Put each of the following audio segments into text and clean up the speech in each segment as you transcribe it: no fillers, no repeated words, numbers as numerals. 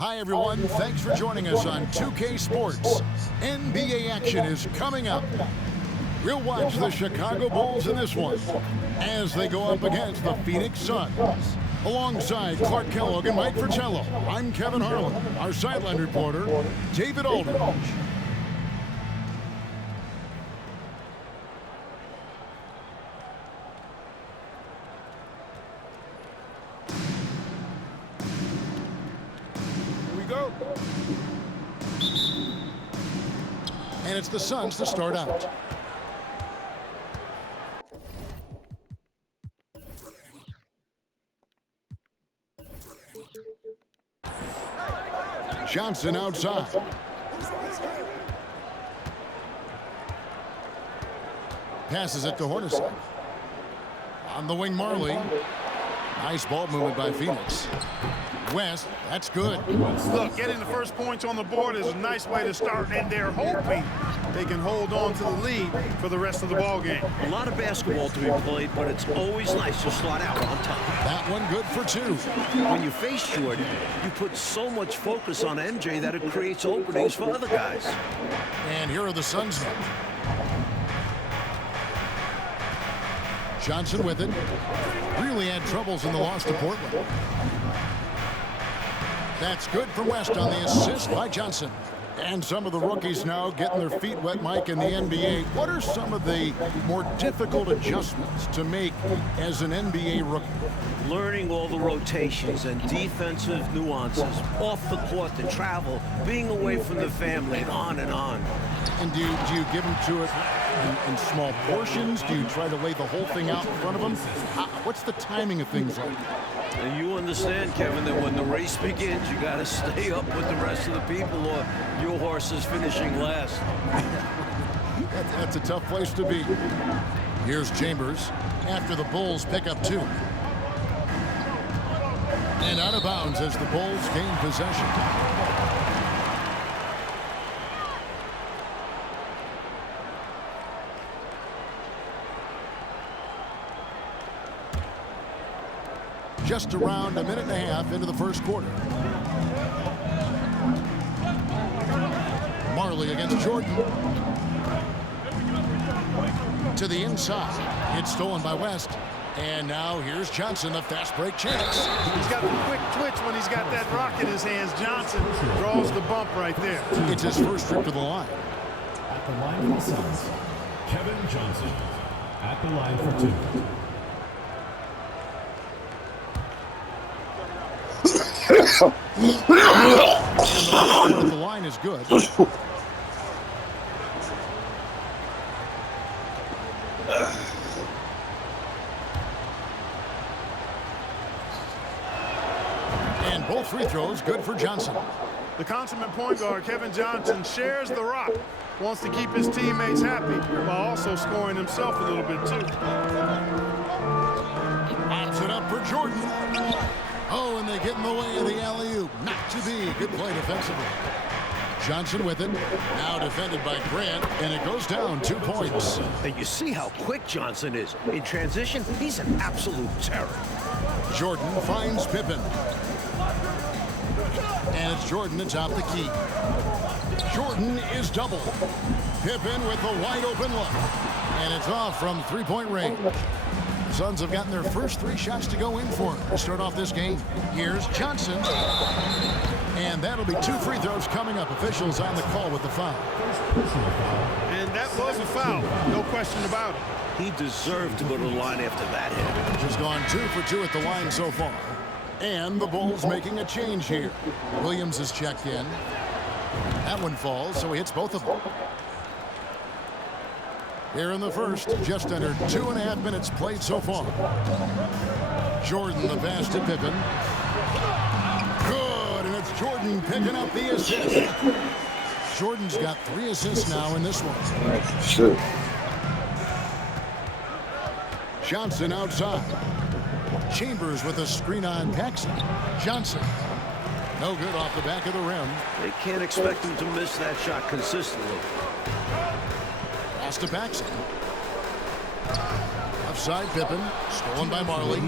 Hi, everyone. Thanks for joining us on 2K Sports. NBA action is coming up. We'll watch the Chicago Bulls in this one as they go up against the Phoenix Suns. Alongside Clark Kellogg and Mike Fratello, I'm Kevin Harlan. Our sideline reporter, David Aldridge. Go. And it's the Suns to start out. Johnson outside. Passes it to Hornacek. On the wing, Marley. Nice ball movement by Phoenix. West, that's good. Look, getting the first points on the board is a nice way to start, and they're hoping they can hold on to the lead for the rest of the ball game. A lot of basketball to be played, but it's always nice to slot out on top. That one good for two. When you face Jordan, you put so much focus on MJ that it creates openings for other guys. And here are the Suns now. Johnson with it. Really had troubles in the loss to Portland. That's good for West on the assist by Johnson. And some of the rookies now getting their feet wet, Mike, in the NBA. What are some of the more difficult adjustments to make as an NBA rookie? Learning all the rotations and defensive nuances, off the court, the travel, being away from the family, and on and on. And do you give them to it in small portions? Do you try to lay the whole thing out in front of them? What's the timing of things like that? And you understand, Kevin, that when the race begins, you got to stay up with the rest of the people or your horse is finishing last. That's a tough place to be. Here's Chambers after the Bulls pick up two. And out of bounds as the Bulls gain possession. Just around a minute and a half into the first quarter. Marley against Jordan. To the inside. It's stolen by West. And now here's Johnson, a fast break chance. He's got the quick twitch when he's got that rock in his hands. Johnson draws the bump right there. It's his first trip to the line. At the line for the Suns, Kevin Johnson. At the line for two. The line is good. And both free throws good for Johnson. The consummate point guard, Kevin Johnson, shares the rock. Wants to keep his teammates happy while also scoring himself a little bit too. Pops it up for Jordan. Oh, and they get in the way of the alley-oop. Not to be. Good play defensively. Johnson with it. Now defended by Grant, and it goes down 2 points. And you see how quick Johnson is. In transition, he's an absolute terror. Jordan finds Pippen. And it's Jordan atop the key. Jordan is doubled. Pippen with the wide-open look. And it's off from three-point range. Suns have gotten their first 3 shots to go in for to start off this game. Here's Johnson. And that'll be 2 free throws coming up. Officials on the call with the foul. And that was a foul. No question about it. He deserved to go to the line after that hit. He's gone 2 for 2 at the line so far. And the Bulls making a change here. Williams is checked in. That one falls, so he hits both of them. Here in the first, just under 2.5 minutes played so far. Jordan the pass to Pippen. Good, and it's Jordan picking up the assist. Jordan's got 3 assists now in this one. Shit. Johnson outside. Chambers with a screen on Paxson. Johnson. No good off the back of the rim. They can't expect him to miss that shot consistently. Pass to Paxson. Offside Pippen. Stolen by Marley.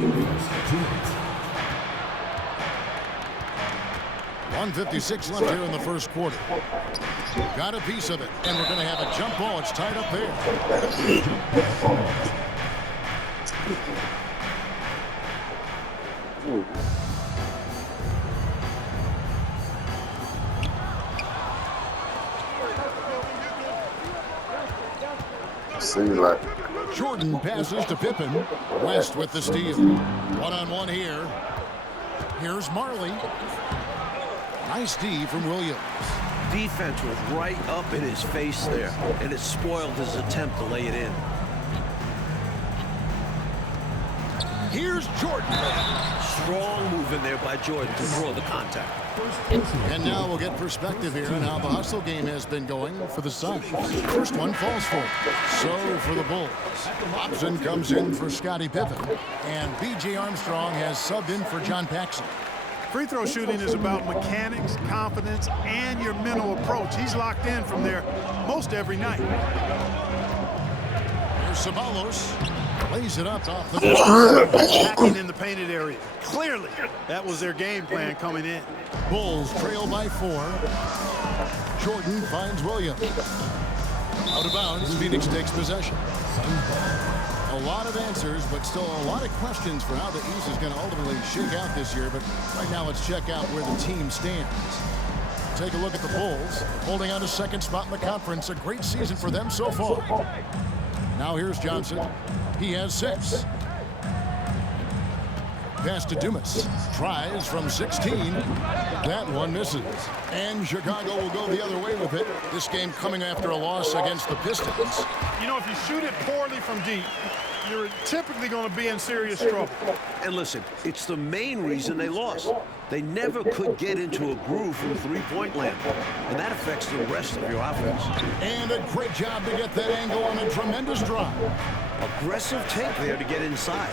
1:56 left here in the first quarter. Got a piece of it, and we're going to have a jump ball. It's tied up there. Seems like Jordan passes to Pippen. West with the steal. One-on-one here. Here's Marley. Nice D from Williams. Defense was right up in his face there, and it spoiled his attempt to lay it in. Here's Jordan. Strong move in there by Jordan to draw the contact. And now we'll get perspective here on how the hustle game has been going for the Suns. First one falls for him. So for the Bulls. Hobson comes in for Scottie Pippen. And B.J. Armstrong has subbed in for John Paxson. Free throw shooting is about mechanics, confidence, and your mental approach. He's locked in from there most every night. Here's Ceballos. Lays it up off the Attacking in the painted area. Clearly, that was their game plan coming in. Bulls trail by 4. Jordan finds Williams. Out of bounds, Phoenix takes possession. A lot of answers, but still a lot of questions for how the East is going to ultimately shake out this year. But right now, let's check out where the team stands. Take a look at the Bulls, holding on to second spot in the conference. A great season for them so far. Now here's Johnson. He has 6. Pass to Dumas. Tries from 16. That one misses. And Chicago will go the other way with it. This game coming after a loss against the Pistons. You know, if you shoot it poorly from deep, you're typically going to be in serious trouble. And listen, it's the main reason they lost. They never could get into a groove from three-point land, and that affects the rest of your offense. And a great job to get that angle on a tremendous drive. Aggressive take there to get inside.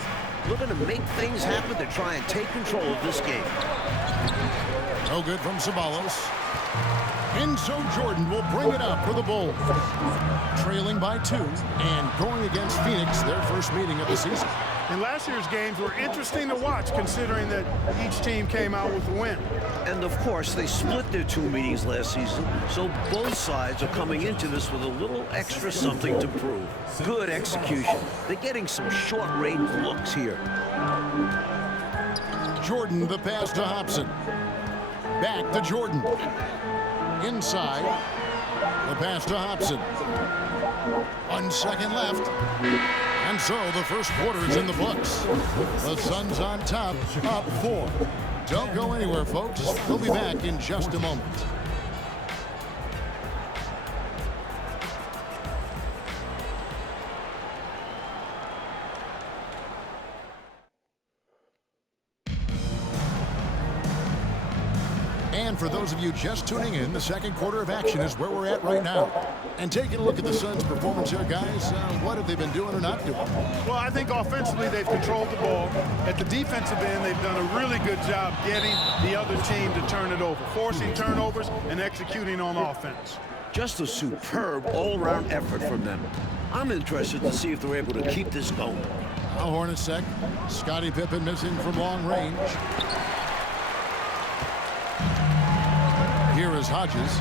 Looking to make things happen to try and take control of this game. No good from Ceballos. And so Jordan will bring it up for the Bulls. Trailing by 2 and going against Phoenix, their first meeting of the season. And last year's games were interesting to watch, considering that each team came out with a win. And of course, they split their 2 meetings last season, so both sides are coming into this with a little extra something to prove. Good execution. They're getting some short-range looks here. Jordan, the pass to Hobson. Back to Jordan. Inside. The pass to Hobson. 1 second left. And so the first quarter is in the books. The Suns on top, up 4. Don't go anywhere, folks. We'll be back in just a moment. And for those of you just tuning in, the second quarter of action is where we're at right now. And taking a look at the Suns' performance here, guys, what have they been doing or not doing? Well, I think offensively they've controlled the ball. At the defensive end, they've done a really good job getting the other team to turn it over, forcing turnovers and executing on offense. Just a superb all-around effort from them. I'm interested to see if they're able to keep this going. Now Hornacek, Scottie Pippen missing from long range. Here is Hodges.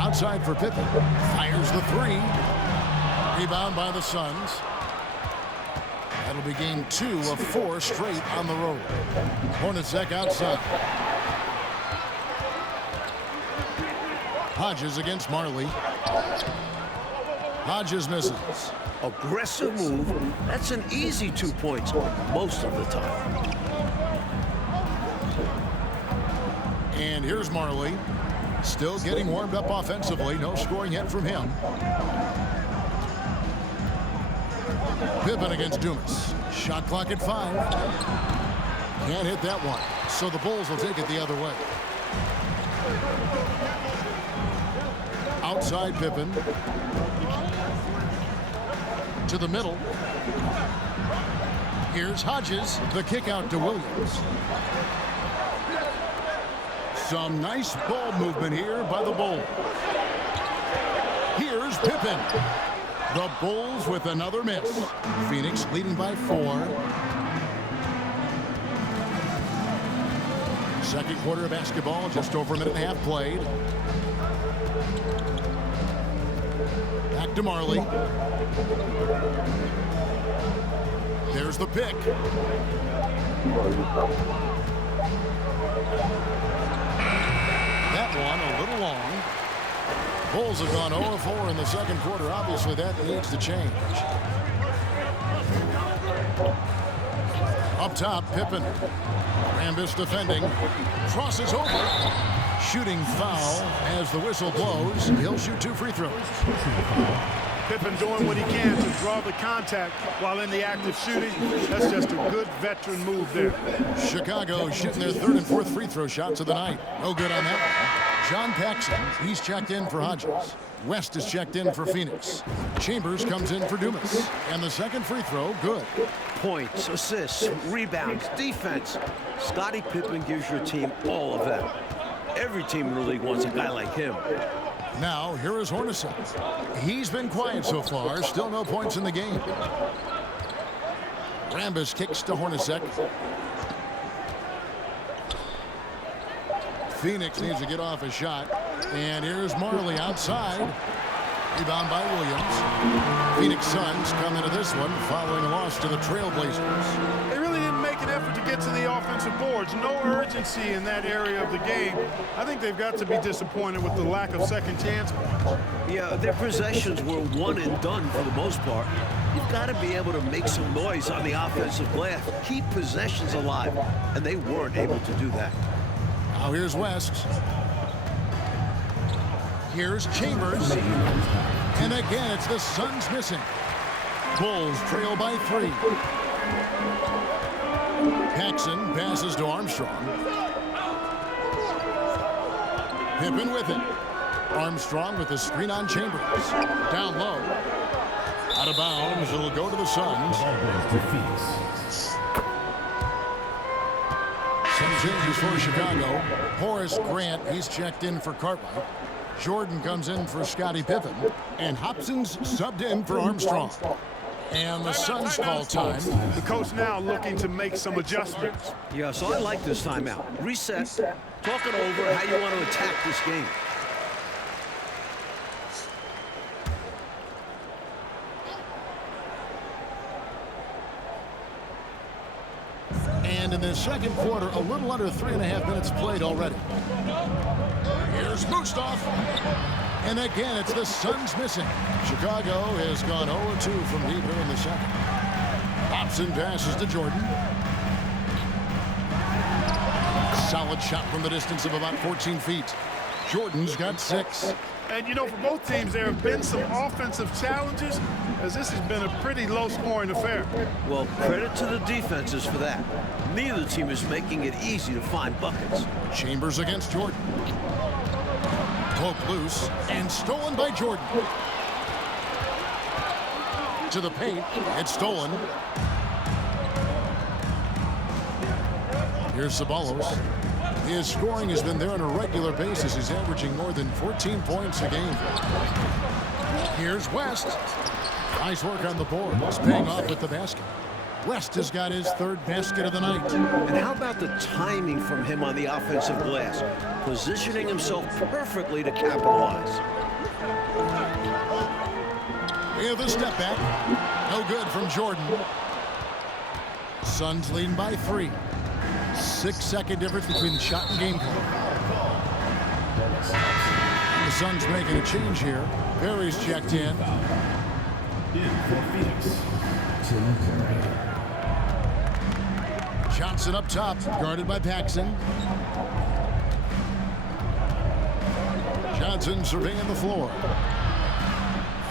Outside for Pippen. Fires the 3. Rebound by the Suns. That'll be game 2 of 4 straight on the road. Hornacek outside. Hodges against Marley. Hodges misses. Aggressive move. That's an easy 2 points most of the time. And here's Marley. Still getting warmed up offensively. No scoring yet from him. Pippen against Dumas. Shot clock at 5. Can't hit that one. So the Bulls will take it the other way. Outside Pippen. To the middle. Here's Hodges. The kick out to Williams. Some nice ball movement here by the Bulls. Here's Pippen. The Bulls with another miss. Phoenix leading by 4. Second quarter of basketball, just over a minute and a half played. Back to Marley. There's the pick. That one a little long. Bulls have gone 0-4 in the second quarter. Obviously, that needs to change. Up top, Pippen. Rambis defending. Crosses over. Shooting foul as the whistle blows. He'll shoot 2 free throws. Pippen doing what he can to draw the contact while in the act of shooting. That's just a good veteran move there. Chicago shooting their 3rd and 4th free throw shots of the night. No good on that one. John Paxson, he's checked in for Hodges. West is checked in for Phoenix. Chambers comes in for Dumas. And the second free throw, good. Points, assists, rebounds, defense. Scottie Pippen gives your team all of that. Every team in the league wants a guy like him. Now, here is Hornacek. He's been quiet so far. Still no points in the game. Rambis kicks to Hornacek. Phoenix needs to get off a shot. And here's Marley outside. Rebound by Williams. Phoenix Suns come into this one following a loss to the Trailblazers. They really didn't make an effort to get to the offensive boards. No urgency in that area of the game. I think they've got to be disappointed with the lack of second chance points. Yeah, their possessions were one and done for the most part. You've got to be able to make some noise on the offensive glass. Keep possessions alive. And they weren't able to do that. Now here's West. Here's Chambers. And again, it's the Suns missing. Bulls trail by 3. Paxson passes to Armstrong. Pippen with it. Armstrong with the screen on Chambers. Down low. Out of bounds. It'll go to the Suns. Some changes for Chicago. Horace Grant, he's checked in for Cartwright. Jordan comes in for Scottie Pippen. And Hobson's subbed in for Armstrong. And the Suns call time. The coach now looking to make some adjustments. Yeah, so I like this timeout. Reset. Talk it over how you want to attack this game. And in the second quarter, a little under 3.5 minutes played already. Here's Mustaf. And again, it's the Suns missing. Chicago has gone 0-2 from deep here in the second. Hobson passes to Jordan. Solid shot from the distance of about 14 feet. Jordan's got 6. And, you know, for both teams, there have been some offensive challenges, as this has been a pretty low-scoring affair. Well, credit to the defenses for that. Neither team is making it easy to find buckets. Chambers against Jordan. Poke loose and stolen by Jordan. To the paint. It's stolen. Here's Ceballos. His scoring has been there on a regular basis. He's averaging more than 14 points a game. Here's West. Nice work on the board. It's paying off with the basket. West has got his 3rd basket of the night. And how about the timing from him on the offensive glass? Positioning himself perfectly to capitalize. We have the step back. No good from Jordan. Suns leading by 3. 6-second difference between the shot and game clock. The Suns making a change here. Perry's checked in. In for Phoenix, Tim Perry. Johnson up top, guarded by Paxson. Johnson surveying the floor.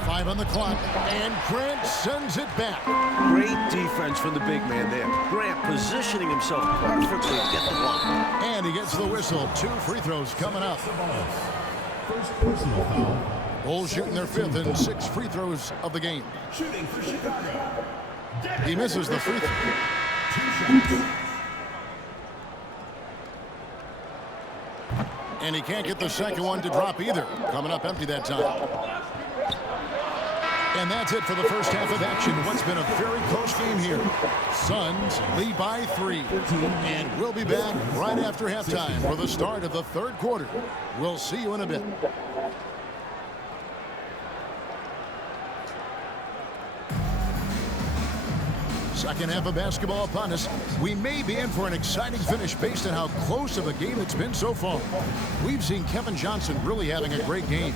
5 on the clock, and Grant sends it back. Great defense from the big man there. Grant positioning himself perfectly to get the block. And he gets the whistle. 2 free throws coming up. First personal foul. Bulls shooting their 5th and 6 free throws of the game. Shooting for Chicago. He misses the free throw. 2 shots. And he can't get the second one to drop either. Coming up empty that time. And that's it for the first half of action. What's been a very close game here. Suns lead by 3. And we'll be back right after halftime for the start of the third quarter. We'll see you in a bit. Second half of basketball upon us. We may be in for an exciting finish based on how close of a game it's been so far. We've seen Kevin Johnson really having a great game.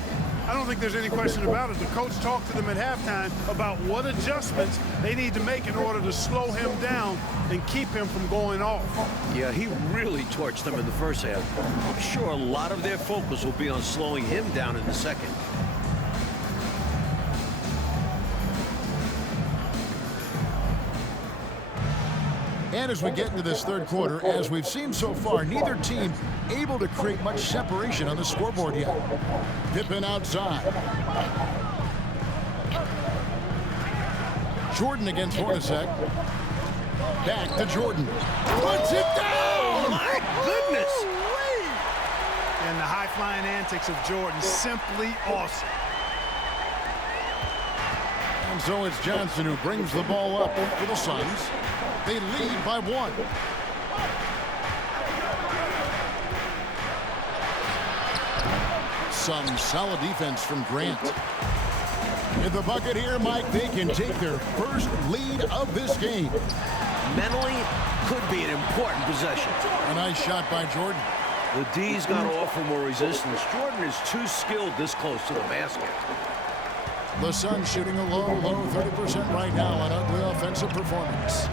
I don't think there's any question about it. The coach talked to them at halftime about what adjustments they need to make in order to slow him down and keep him from going off. Yeah, he really torched them in the first half. I'm sure a lot of their focus will be on slowing him down in the second. And as we get into this third quarter, as we've seen so far, neither team able to create much separation on the scoreboard yet. Pippen outside. Jordan against Hornacek. Back to Jordan. Puts it down! Oh, my goodness! And the high-flying antics of Jordan, simply awesome. And so it's Johnson who brings the ball up for the Suns. They lead by 1. Some solid defense from Grant. In the bucket here, Mike, they can take their first lead of this game. Mentally, could be an important possession. A nice shot by Jordan. The D's got to offer more resistance. Jordan is too skilled this close to the basket. The Suns shooting a low 30% right now on ugly offensive performance.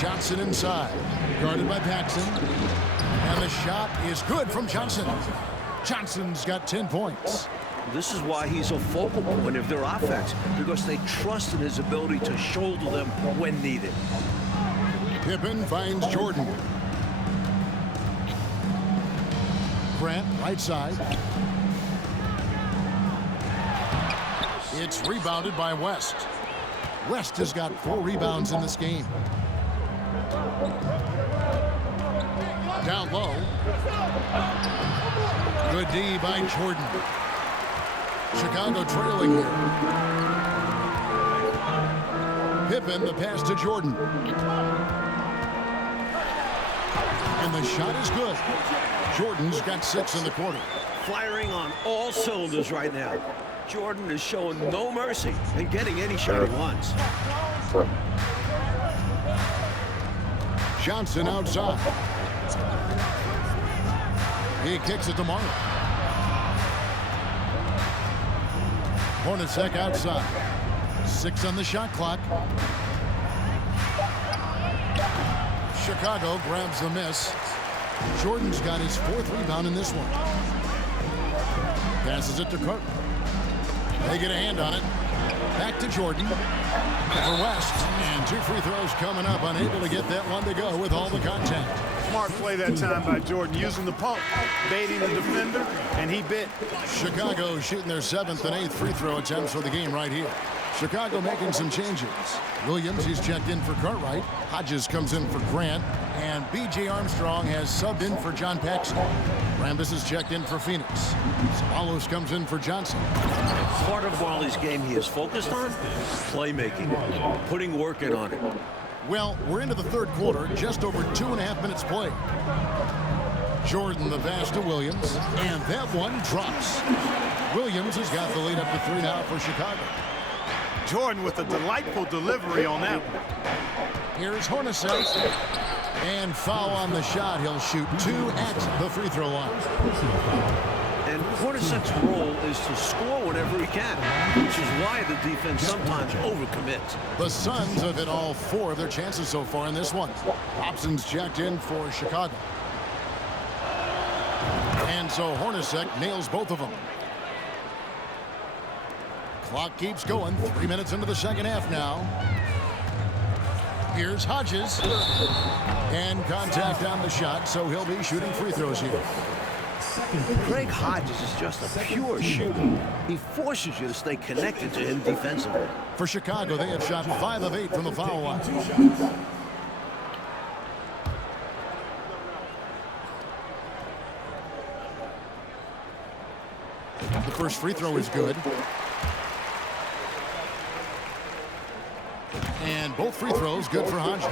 Johnson inside, guarded by Paxson. And the shot is good from Johnson. Johnson's got 10 points. This is why he's so focal point of their offense, because they trust in his ability to shoulder them when needed. Pippen finds Jordan. Grant, right side. It's rebounded by West. West has got 4 rebounds in this game. Down low. Good D by Jordan. Chicago trailing here. Pippen, the pass to Jordan. And the shot is good. Jordan's got 6 in the quarter. Firing on all cylinders right now. Jordan is showing no mercy and getting any shot he wants. Johnson outside. He kicks it to Martin. Hornacek outside. 6 on the shot clock. Chicago grabs the miss. Jordan's got his 4th rebound in this one. Passes it to Cook. They get a hand on it. Back to Jordan. For West. And 2 free throws coming up. Unable to get that one to go with all the contact. Smart play that time by Jordan, using the pump, baiting the defender, and he bit. Chicago shooting their 7th and 8th free throw attempts for the game right here. Chicago making some changes. Williams, he's checked in for Cartwright. Hodges comes in for Grant. And B.J. Armstrong has subbed in for John Paxson. Rambis is checked in for Phoenix. Swallows comes in for Johnson. Part of Marley's game he is focused on? Playmaking. Putting work in on it. Well, we're into the third quarter. Just over 2.5 minutes played. Jordan the pass to Williams. And that one drops. Williams has got the lead up to 3 now for Chicago. Jordan with a delightful delivery on that one. Here's Hornacek. And foul on the shot. He'll shoot 2 at the free throw line. And Hornacek's role is to score whenever he can, which is why the defense sometimes overcommits. The Suns have hit all 4 of their chances so far in this one. Hobson's checked in for Chicago. And so Hornacek nails both of them. Clock keeps going. 3 minutes into the second half now. Here's Hodges. And contact on the shot, so he'll be shooting free throws here. Greg Hodges is just a pure shooter. He forces you to stay connected to him defensively. For Chicago, they have shot 5 of 8 from the foul line. The The first free throw is good. And both free throws good for Hodges.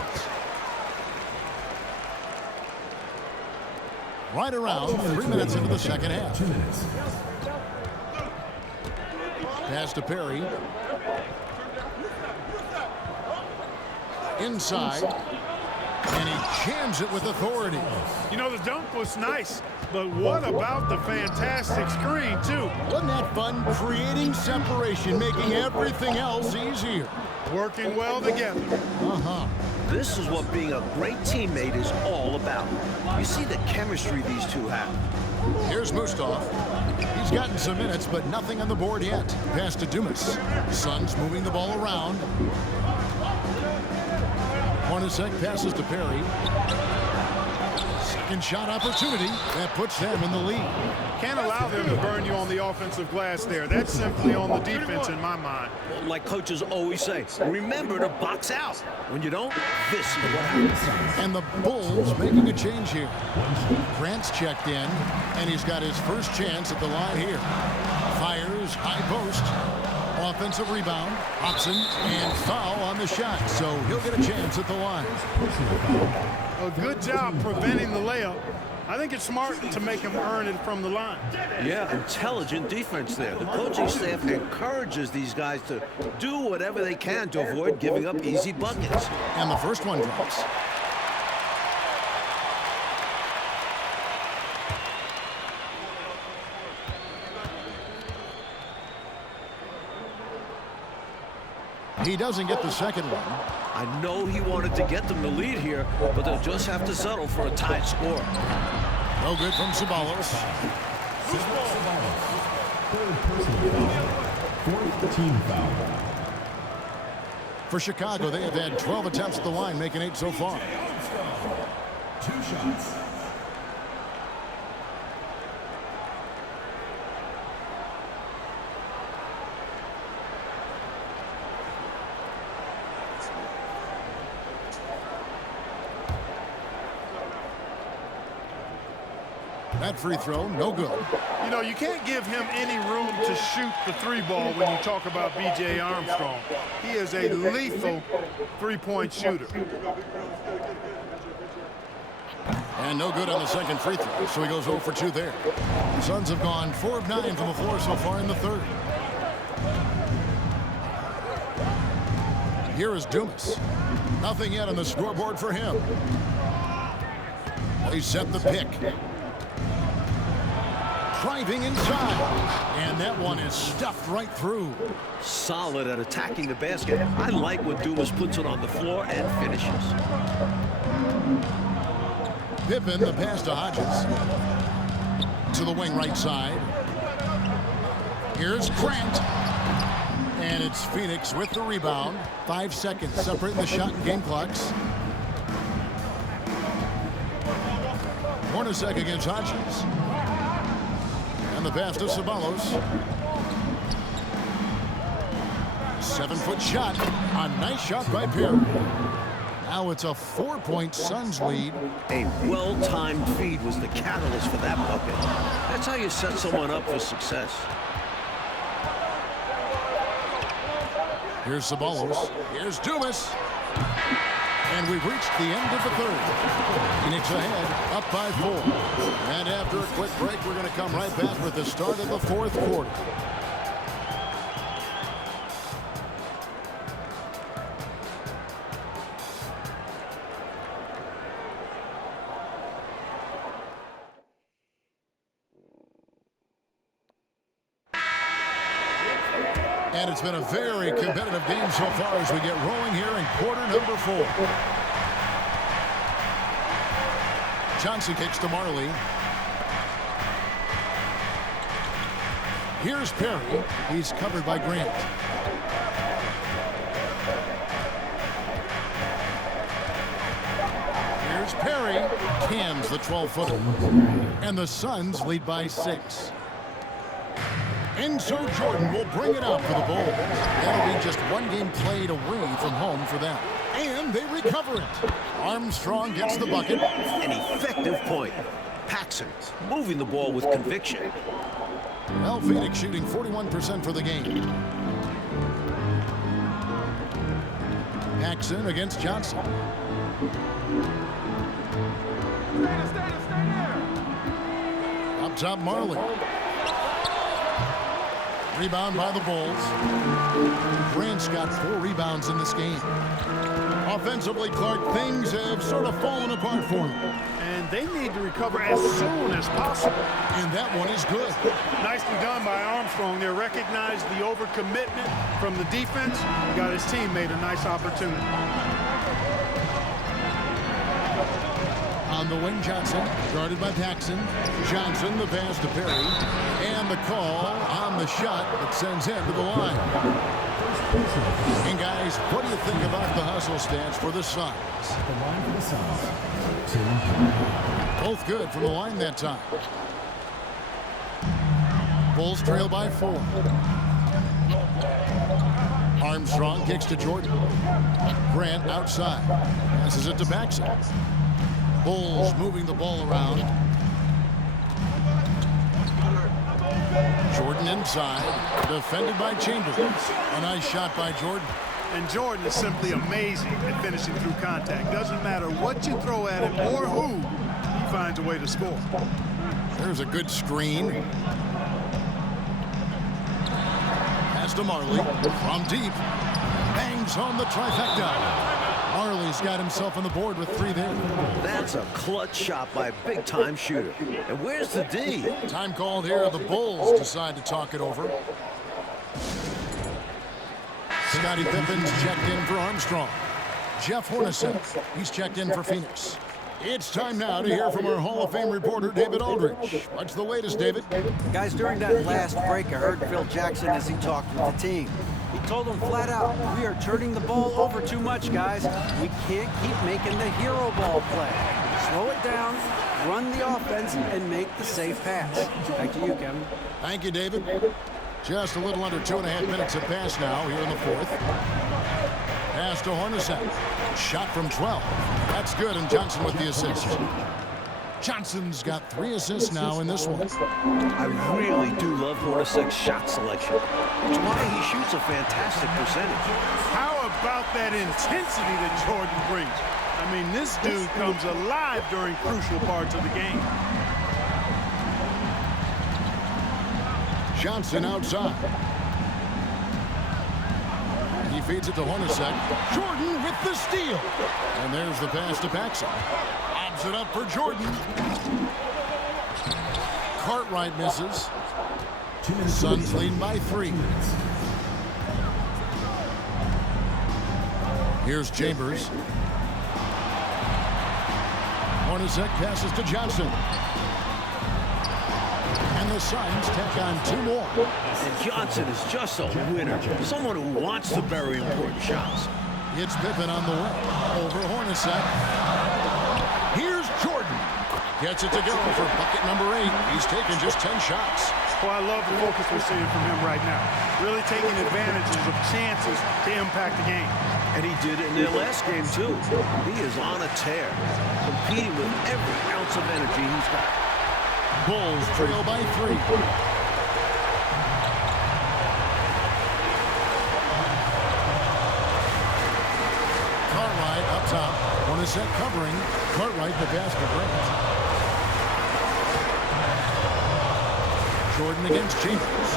Right around 3 minutes into the second half. 2 minutes. Pass to Perry. Inside. And he jams it with authority. You know, the dunk was nice, but what about the fantastic screen, too? Wasn't that fun? Creating separation, making everything else easier. Working well together. This is what being a great teammate is all about. You see the chemistry these two have. Here's Mustaf. He's gotten some minutes, but nothing on the board yet. Pass to Dumas. Suns moving the ball around. Hornacek passes to Perry. Second shot opportunity. That puts them in the lead. Can't allow them to burn you on the offensive glass there. That's simply on the defense in my mind. Like coaches always say, remember to box out. When you don't, this is what happens. And the Bulls making a change here. Grant's checked in, and he's got his first chance at the line here. Fires, high post. Offensive rebound, Hobson, and foul on the shot, so he'll get a chance at the line. A good job preventing the layup. I think it's smart to make him earn it from the line. Yeah, intelligent defense there. The coaching staff encourages these guys to do whatever they can to avoid giving up easy buckets. And the first one drops. He doesn't get the second one. I know he wanted to get them the lead here, but they'll just have to settle for a tied score. No good from Ceballos. Third personal foul. Fourth team foul. For Chicago, they have had 12 attempts at the line, making 8 so far. 2 shots. That free throw, no good. You know, you can't give him any room to shoot the three ball when you talk about B.J. Armstrong. He is a lethal three-point shooter. And no good on the second free throw, so he goes 0 for 2 there. The Suns have gone 4 of 9 from the floor so far in the third. Here is Dumas. Nothing yet on the scoreboard for him. They set the pick. Driving inside, and that one is stuffed right through. Solid at attacking the basket. I like when Dumas puts it on the floor and finishes. Pippen, the pass to Hodges. To the wing right side. Here's Grant. And it's Phoenix with the rebound. 5 seconds separating the shot and game clocks. Hornacek against Hodges. And the pass to Ceballos. 7-foot shot. A nice shot by Perry. Now it's a 4-point Suns lead. A well-timed feed was the catalyst for that bucket. That's how you set someone up for success. Here's Ceballos. Here's Dumas. And we've reached the end of the third. Phoenix ahead, up by 4. And after a quick break, we're going to come right back with the start of the fourth quarter. And it's been a very competitive game so far as we get rolling here in quarter number 4. Johnson kicks to Marley. Here's Perry. He's covered by Grant. Here's Perry. Cams the 12-footer. And the Suns lead by 6. And so Jordan will bring it out for the Bulls. That'll be just one game played away from home for them. And they recover it. Armstrong gets the bucket. An effective point. Paxson moving the ball with conviction. Well, Phoenix shooting 41% for the game. Paxson against Johnson. Up top, Marley. Rebound by the Bulls. Grant's got 4 rebounds in this game. Offensively, Clark, things have sort of fallen apart for him. And they need to recover as soon as possible. And that one is good. Nicely done by Armstrong there. Recognized the overcommitment from the defense. Got his teammate a nice opportunity. On the wing, Johnson, guarded by Paxson. Johnson, the pass to Perry. And the call on the shot that sends him to the line. And guys, what do you think about the hustle stats for the Suns? The line for the Suns. Both good from the line that time. Bulls trail by 4. Armstrong kicks to Jordan. Grant outside. Passes it to Paxson. Bulls moving the ball around. Jordan inside, defended by Chambers. A nice shot by Jordan. And Jordan is simply amazing at finishing through contact. Doesn't matter what you throw at him or who, he finds a way to score. There's a good screen. Pass to Marley from deep. Bangs home the trifecta. Marley's got himself on the board with 3 there. That's a clutch shot by a big-time shooter. And where's the D? Time called here. The Bulls decide to talk it over. Scottie Pippen's checked in for Armstrong. Jeff Hornacek, he's checked in for Phoenix. It's time now to hear from our Hall of Fame reporter, David Aldridge. What's the latest, David? Guys, during that last break, I heard Phil Jackson as he talked with the team. He told them flat out, we are turning the ball over too much, guys. We can't keep making the hero ball play. Slow it down, run the offense, and make the safe pass. Back to you, Kevin. Thank you, David. Just a little under 2.5 minutes have passed now here in the 4th. Pass to Hornacek. Shot from 12. That's good, and Johnson with the assist. Johnson's got 3 assists now in this one. I really do love Hornacek's shot selection. It's why he shoots a fantastic percentage. How about that intensity that Jordan brings? I mean, this dude comes alive during crucial parts of the game. Johnson outside. He feeds it to Hornacek. Jordan with the steal. And there's the pass to Paxson. Lobs it up for Jordan. Cartwright misses. Suns lead by 3. Here's Chambers. Hornacek passes to Johnson. And the Suns tack on 2 more. And Johnson is just a winner. Someone who wants to bury important shots. It's Pippen on the way. Over Hornacek. Here's Jordan. Gets it to go for bucket number 8. He's taken just 10 shots. Well, I love the focus we're seeing from him right now. Really taking advantages of chances to impact the game. And he did it in their last game, too. He is on a tear, competing with every ounce of energy he's got. Bulls trail by 3. Cartwright up top. Hornacek covering. Cartwright the pass to Grant. Jordan against Chambers.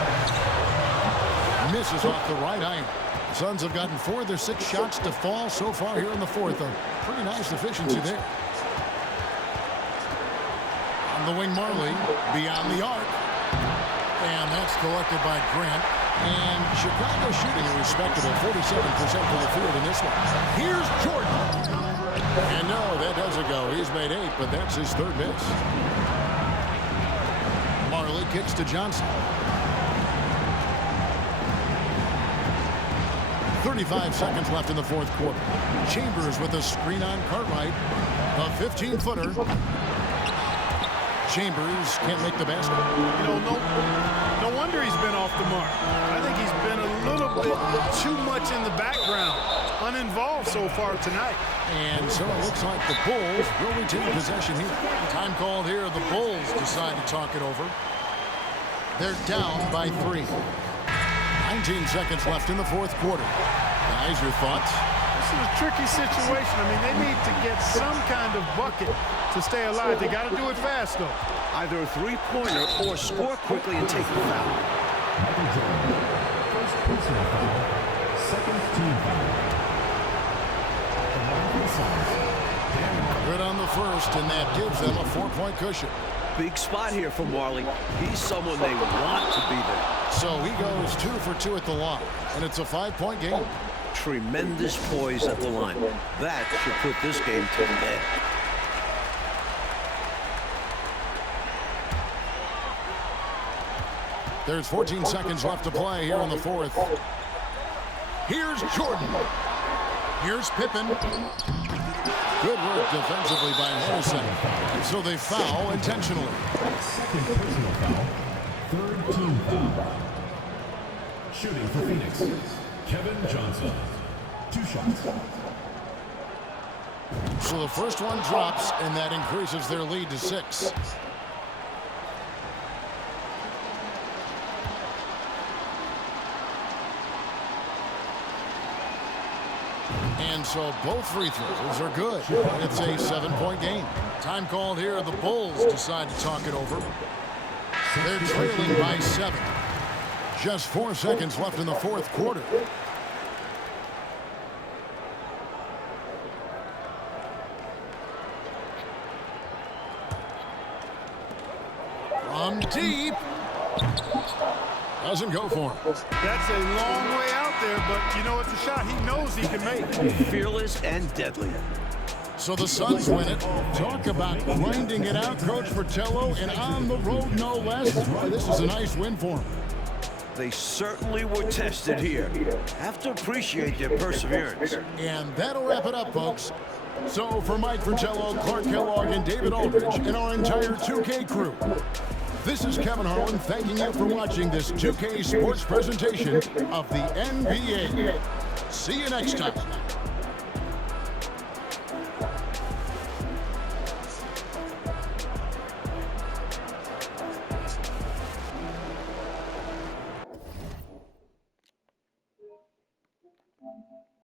Misses off the right iron. The Suns have gotten 4 of their 6 shots to fall so far here in the 4th. A pretty nice efficiency there. On the wing, Marley beyond the arc. And that's collected by Grant. And Chicago shooting a respectable 47% from the field in this one. Here's Jordan. And no, that doesn't go. He's made 8, but that's his 3rd miss. Marley kicks to Johnson. 35 seconds left in the 4th quarter. Chambers with a screen on Cartwright. A 15-footer. Chambers can't make the basket. You know, no wonder he's been off the mark. I think he's been a little bit too much in the background, uninvolved so far tonight. And so it looks like the Bulls will retain possession here. Time called here. The Bulls decide to talk it over. They're down by 3. 19 seconds left in the fourth quarter. Guys, your thoughts? This is a tricky situation. I mean, they need to get some kind of bucket to stay alive. They got to do it fast, though. Either a three-pointer or score quickly and take the foul. Michael Jordan. First personal foul. Second team foul. The line for the Suns. Good on the first, and that gives them a 4-point cushion. Big spot here for Marley. He's someone they want to be there. So he goes 2 for 2 at the line, and it's a 5-point game. Tremendous poise at the line. That should put this game to bed. There's 14 seconds left to play here in the fourth. Here's Jordan. Here's Pippen. Good work defensively by Henderson. So they foul intentionally. Second personal foul. Third team foul. Shooting for Phoenix. Kevin Johnson. 2 shots. So the first one drops, and that increases their lead to 6. And so both free throws are good. It's a 7-point game. Time called here. The Bulls decide to talk it over. They're trailing by 7. Just 4 seconds left in the fourth quarter. From deep. Doesn't go for him. That's a long way out there, but you know it's a shot he knows he can make. Fearless and deadly. So the Suns win it. Talk about grinding it out, Coach Fratello, and on the road no less. Boy, this is a nice win for him. They certainly were tested here. Have to appreciate their perseverance. And that'll wrap it up, folks. So for Mike Fratello, Clark Kellogg, and David Aldridge, and our entire 2K crew, this is Kevin Harlan thanking you for watching this 2K Sports presentation of the NBA. See you next time.